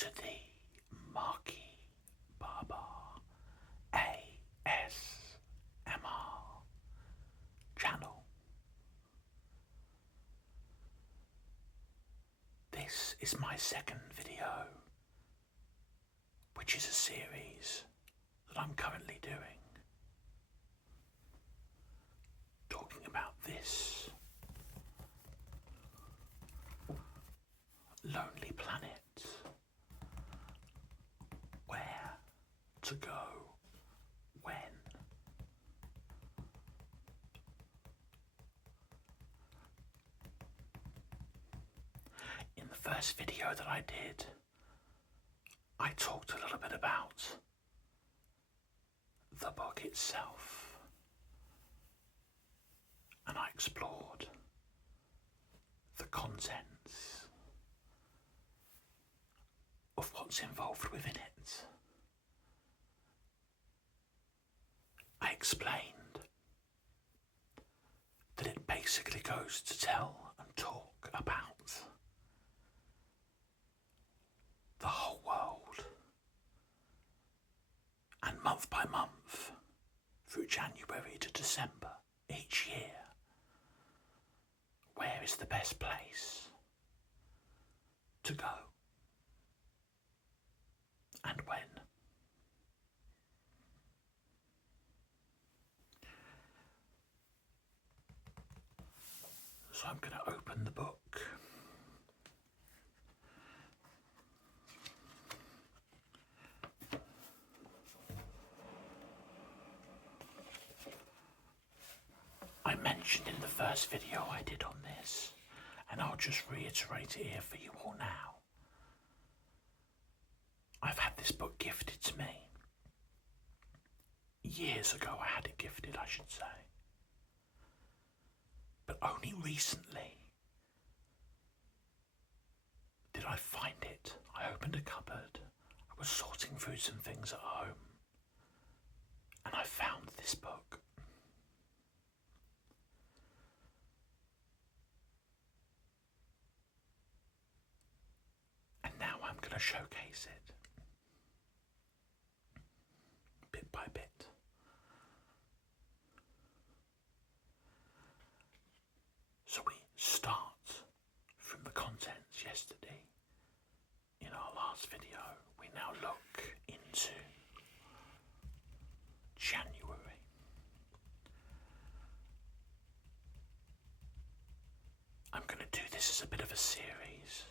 to the Marky Barber ASMR channel. This is my second video, which is a series that I'm currently doing, talking about this lonely planet, where to go, when. In the first video that I did, I talked a little bit about the book itself, and I explored the contents of what's involved within it. I explained that it basically goes to tell and talk about the whole world, and month by month, through January to December each year, where is the best place to go and when. So I'm going to open the book. I mentioned in the first video I did on this, and I'll just reiterate it here for you all now. I've had this book gifted to me. Years ago I had it gifted, I should say. But only recently did I find it. I opened a cupboard, I was sorting through some things at home, and I found this book. And now I'm going to showcase it, bit by bit. So we start from the contents yesterday. In our last video, we now look into January. I'm going to do this as a bit of a series,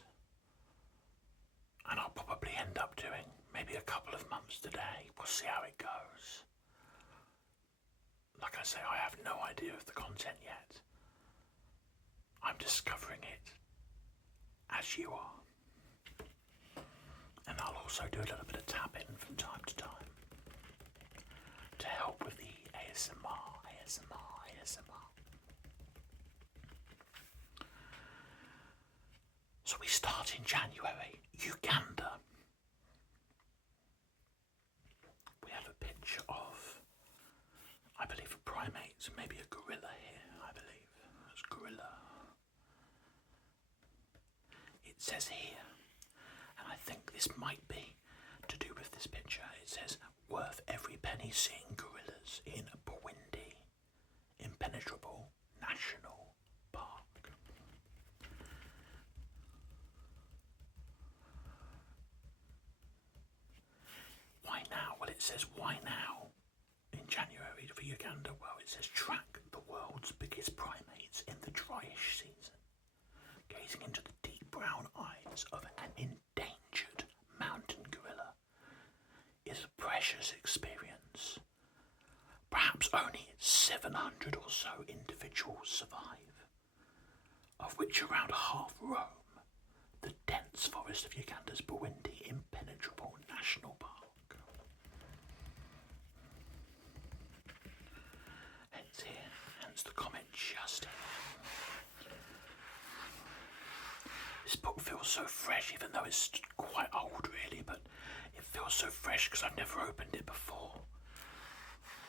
and I'll probably end up doing maybe a couple of months today. We'll see how it goes. Like I say, I have no idea of the content yet. I'm discovering it as you are. And I'll also do a little bit of tapping from time to time to help with the ASMR. So we start in January, Uganda. We have a picture of, I believe, a primate, maybe a gorilla here, I believe. It's gorilla. It says here, and I think this might be to do with this picture, it says, worth every penny seeing gorillas in Bwindi Impenetrable National Park. Why now? Well, it says why now in January for Uganda. Well, it says track the world's biggest primates in the dryish season, gazing into the deep brown eyes of an endangered mountain gorilla is a precious experience. Perhaps only 700 or so individuals survive, of which around half roam the dense forest of Uganda's Bwindi Impenetrable National Park. Hence the comment just here. This book feels so fresh, even though it's quite old really, but it feels so fresh because I've never opened it before.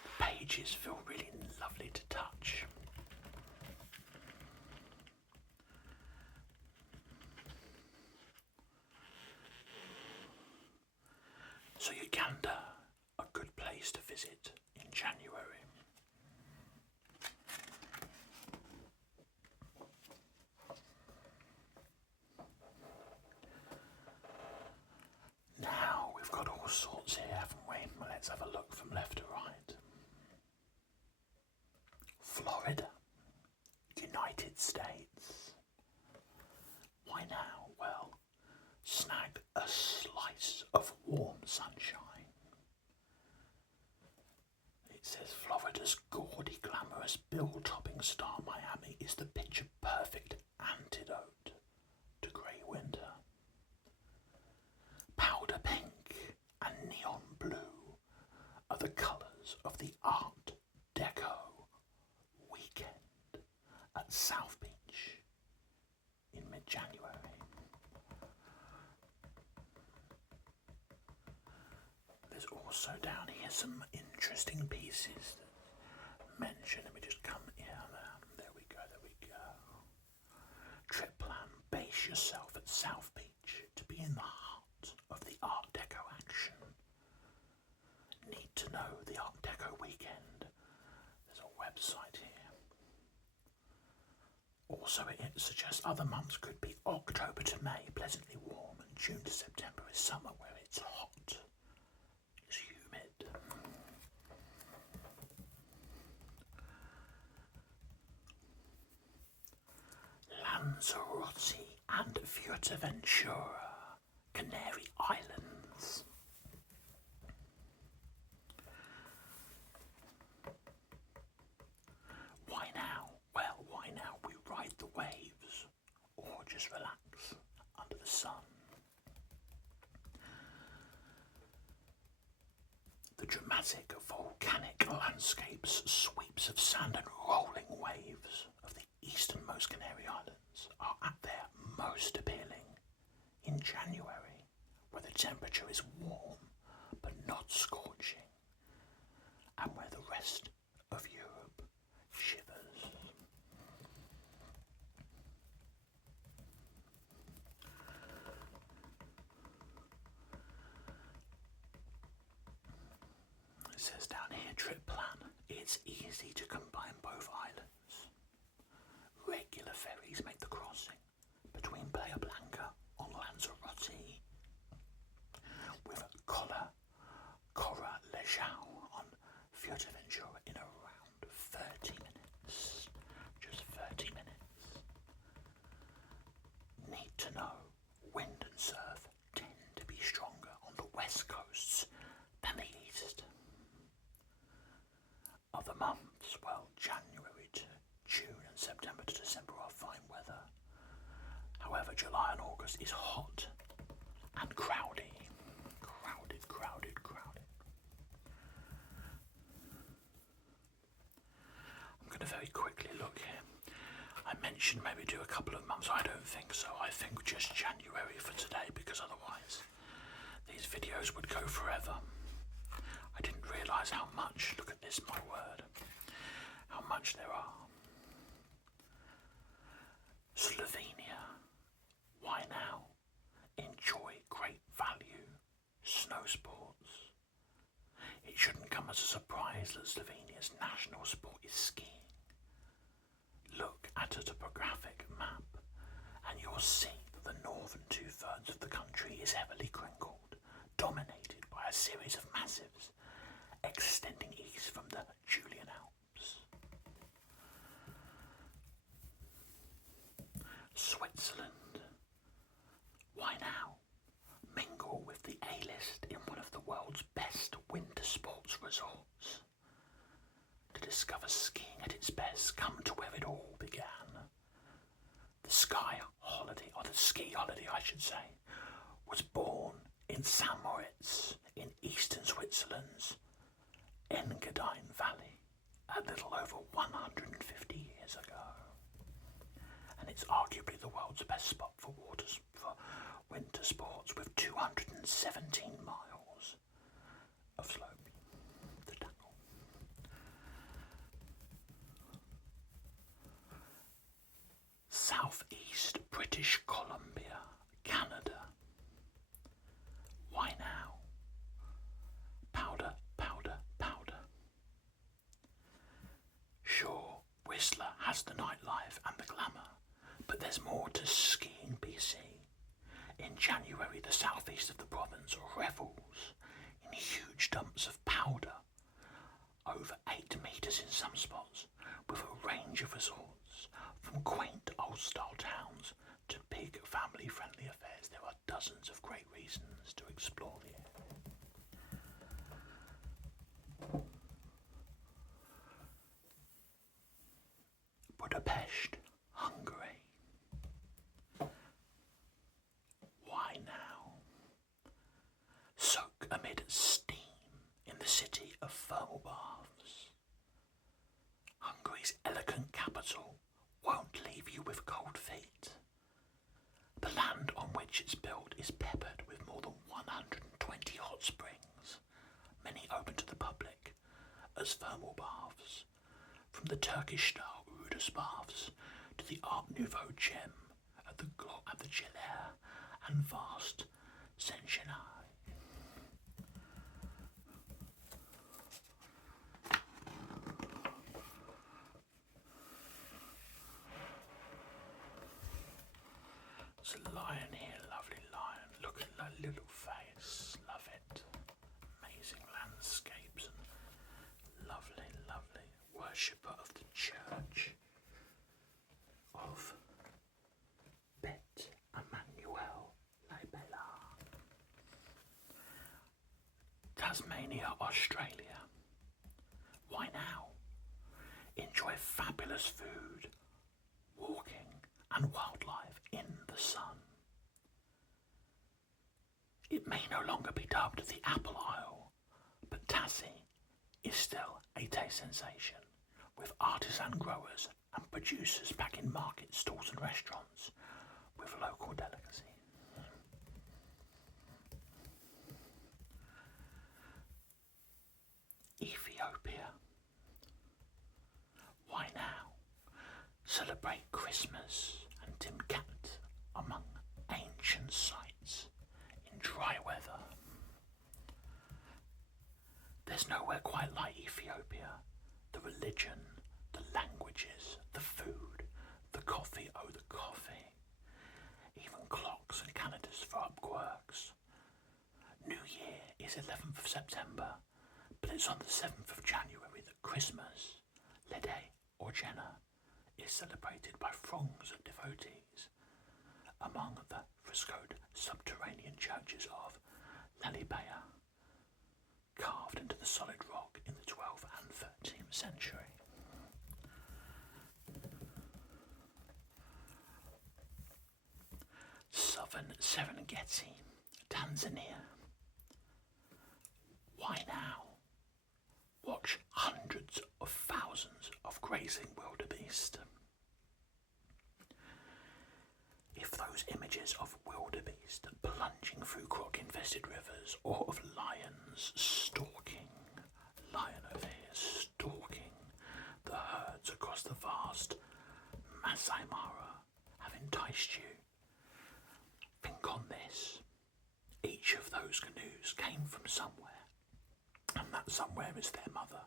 The pages feel really lovely to touch. Uganda, a good place to visit in January. Now we've got all sorts here, haven't we? Well, let's have a look from left to right. Florida, United States. Why now? Well, snag a slice of warm sunshine. It says Florida's gaudy, glamorous, bill-topping star Miami is the picture-perfect antidote to grey winter. Powder pink and neon blue are the colours of the Art Deco weekend at South Beach in mid-January. There's also down here some interesting pieces that mention, let me just come here, there we go. Trip plan, base yourself at South Beach to be in the heart of the Art Deco action. Need to know the Art Deco weekend? There's a website here. Also, it suggests other months could be October to May, pleasantly warm, and June to September is summer, where it's hot. It's humid. Lanzarote and Fuerteventura, Canary Islands. Why now? Well, why now? We ride the waves or just relax under the sun. The dramatic volcanic landscapes, sweeps of sand and rolling waves of the easternmost Canary Islands are at their most appealing in January, where the temperature is warm but not scorching, and where the rest of Europe shivers. It says down here, trip plan. It's easy to combine both islands. Regular ferries make the crossing between Playa Blanca on Lanzarote with Cora Lejao on Fuerteventura in around 30 minutes. Just 30 minutes. Need to know, wind and surf tend to be stronger on the west coasts than the east. Other months, well, January to June and September to December are fine weather. However, July and August is hot and crowded. I'm going to very quickly look here. I mentioned maybe do a couple of months. I don't think so. I think just January for today, because otherwise these videos would go forever. I didn't realise how much, look at this, my word, how much there are. Slovenia. Why now? Enjoy great value snow sports. It shouldn't come as a surprise that Slovenia's national sport is skiing. Look at a topographic map and you'll see that the northern two-thirds of the country is heavily crinkled, dominated by a series of massives extending east from the Julian Alps. Switzerland. Why now? Mingle with the A-list in one of the world's best winter sports resorts. To discover skiing at its best, come to where it all began. The ski holiday, I should say, was born in St. Moritz in eastern Switzerland's Engadine Valley a little over 150 years ago. And it's arguably the world's best spot for winter sports, with 217 miles of slope to tackle. Southeast British Columbia, Canada. Why now? dozens of great reasons to explore the area. Budapest, Hungary. Why now? Soak amid steam in the city of thermal baths. Hungary's elegant capital won't leave you with cold feet. The land on which it's built is peppered with more than 120 hot springs, many open to the public as thermal baths, from the Turkish-style Rudis baths to the Art Nouveau gem at the Giller and vast Senchonai. There's a lion here, lovely lion. Look at that little face, love it. Amazing landscapes and lovely, lovely worshipper of the church of Bet Emmanuel Libella. Tasmania, Australia. Why now? Enjoy fabulous food, walking and wildlife in the sun. It may no longer be dubbed the Apple Isle, but Tassie is still a taste sensation, with artisan growers and producers packing market stalls and restaurants with local delicacy. Ethiopia. Why now? Celebrate Christmas and Timkat among ancient sites in dry weather. There's nowhere quite like Ethiopia. The religion, the languages, the food, the coffee, oh the coffee. Even clocks and calendars throw up quirks. New Year is 11th of September, but it's on the 7th of January that Christmas, Lede or Jenna, is celebrated by throngs of devotees among the frescoed subterranean churches of Lalibela, carved into the solid rock in the 12th and 13th century. Southern Serengeti, Tanzania. Why now? Watch hundreds of thousands of grazing wildebeest. If those images of wildebeest plunging through croc-infested rivers or of lions stalking the herds across the vast Masai Mara have enticed you, think on this. Each of those canoes came from somewhere, and that somewhere is their mother,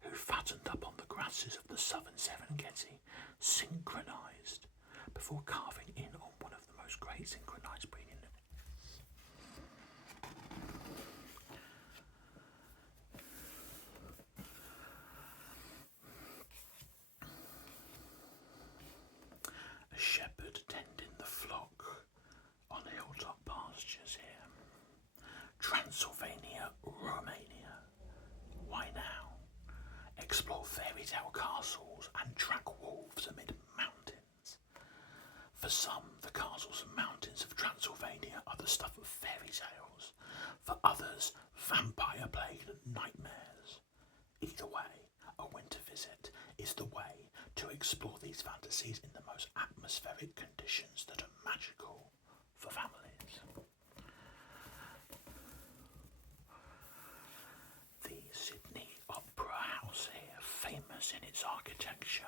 who fattened up on the grasses of the southern Serengeti, synchronised, before carving in on one of the most great synchronised breeding units. A shepherd tending the flock on hilltop pastures here. Transylvania, Romania. Why now? Explore fairy tale castles and track wolves amid mountains. For some, the castles and mountains of Transylvania are the stuff of fairy tales. For others, vampire-plagued nightmares. Either way, a winter visit is the way to explore these fantasies in the most atmospheric conditions that are magical for families. The Sydney Opera House here, famous in its architecture.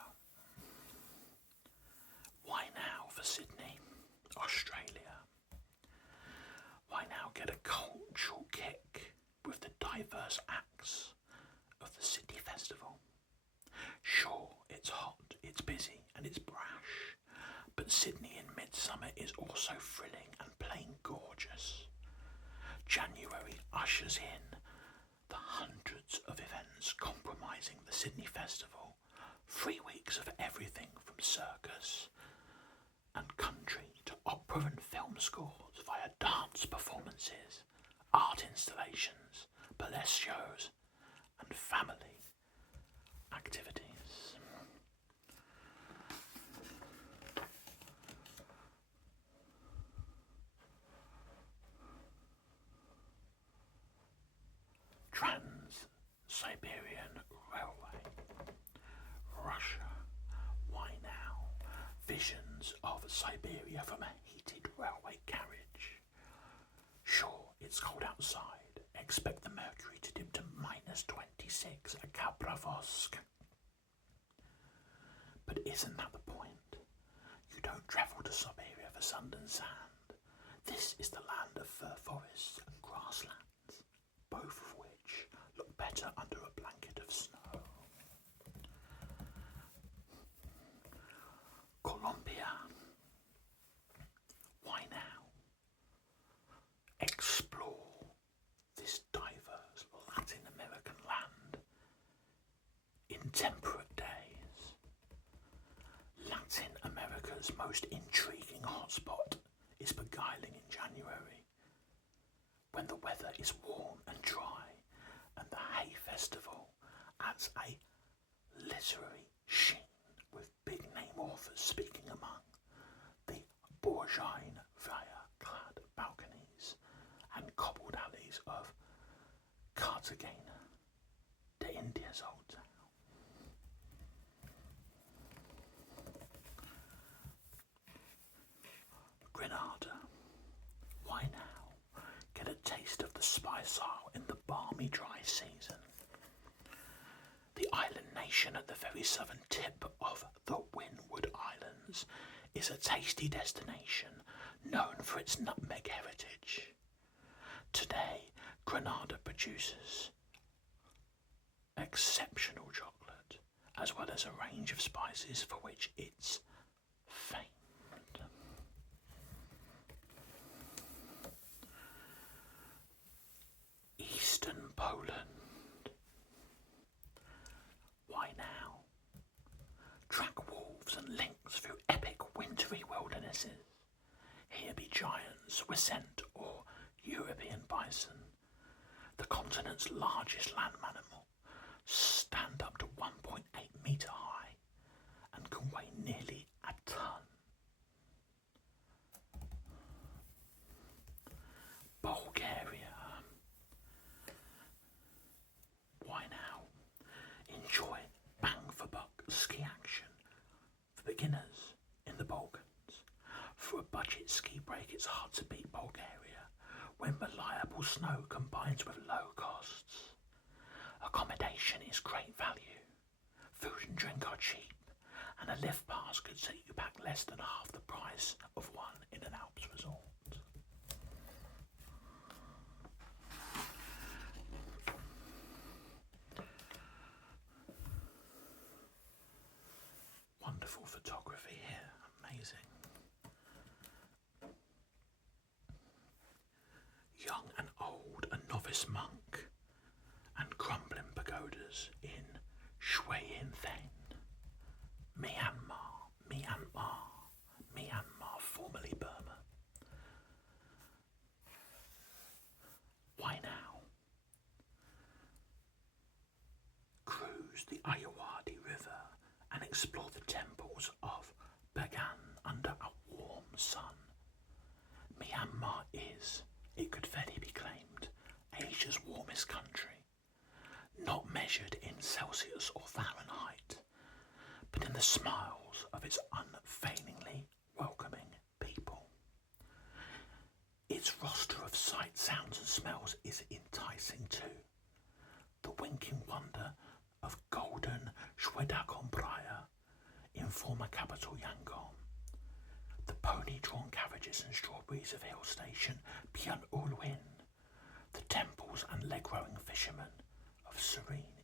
Why now for Sydney, Australia? Why now get a cultural kick with the diverse acts of the Sydney Festival? Sure, it's hot, it's busy and it's brash, but Sydney in midsummer is also thrilling and plain gorgeous. January ushers in the hundreds of events comprising the Sydney Festival, 3 weeks of everything from circus and country to opera and film scores via press shows, and family activities. Trans-Siberian Railway. Russia. Why now? Visions of Siberia from a heated railway carriage. Sure, it's cold outside. Expect the mercury to dip to -26 at Khabarovsk. But isn't that the point? You don't travel to Siberia for sand and sand. This is the land of fir forests and grasslands, both of which look better under a blanket of snow. Colombia. Why now? Explore this diverse Latin American land in temperate days. Latin America's most intriguing hotspot is beguiling in January, when the weather is warm and dry and the hay festival adds a literary sheen with big-name authors speaking among the Borgian fire-clad balconies and cobbled alleys of Cartagena, de India's old town. Grenada. Why now? Get a taste of the spice isle in the balmy dry season. The island nation at the very southern tip of the Windward Islands is a tasty destination known for its nutmeg heritage. Today, Grenada produces exceptional chocolate, as well as a range of spices for which it's famed. Eastern Poland. Why now? Track wolves and lynx through epic wintry wildernesses. Here be giants, wisent, or European bison, the continent's largest land mammal, stand up to 1.8 metre high and can weigh nearly a ton. Bulgaria. Why now? Enjoy bang-for-buck ski action for beginners in the Balkans. For a budget ski break, it's hard to beat Bulgaria when reliable snow combines with low costs. Accommodation is great value. Food and drink are cheap, and a lift pass could set you back less than half the price of one in an Alps resort. Wonderful photography here, amazing. Young and old, a novice monk, and crumbling pagodas in Shui Yin Thane, Myanmar, formerly Burma. Why now? Cruise the Ayeyarwady River and explore the temples of Bagan under a warm sun. Myanmar is, it could fairly be claimed, Asia's warmest country, not measured in Celsius or Fahrenheit, but in the smiles of its unfailingly welcoming people. Its roster of sights, sounds and smells is enticing too. The winking wonder of golden Shwedagon Praia in former capital Yangon, the pony-drawn carriages and strawberries of hill station Pyongyang, the temples and leg-rowing fishermen of serene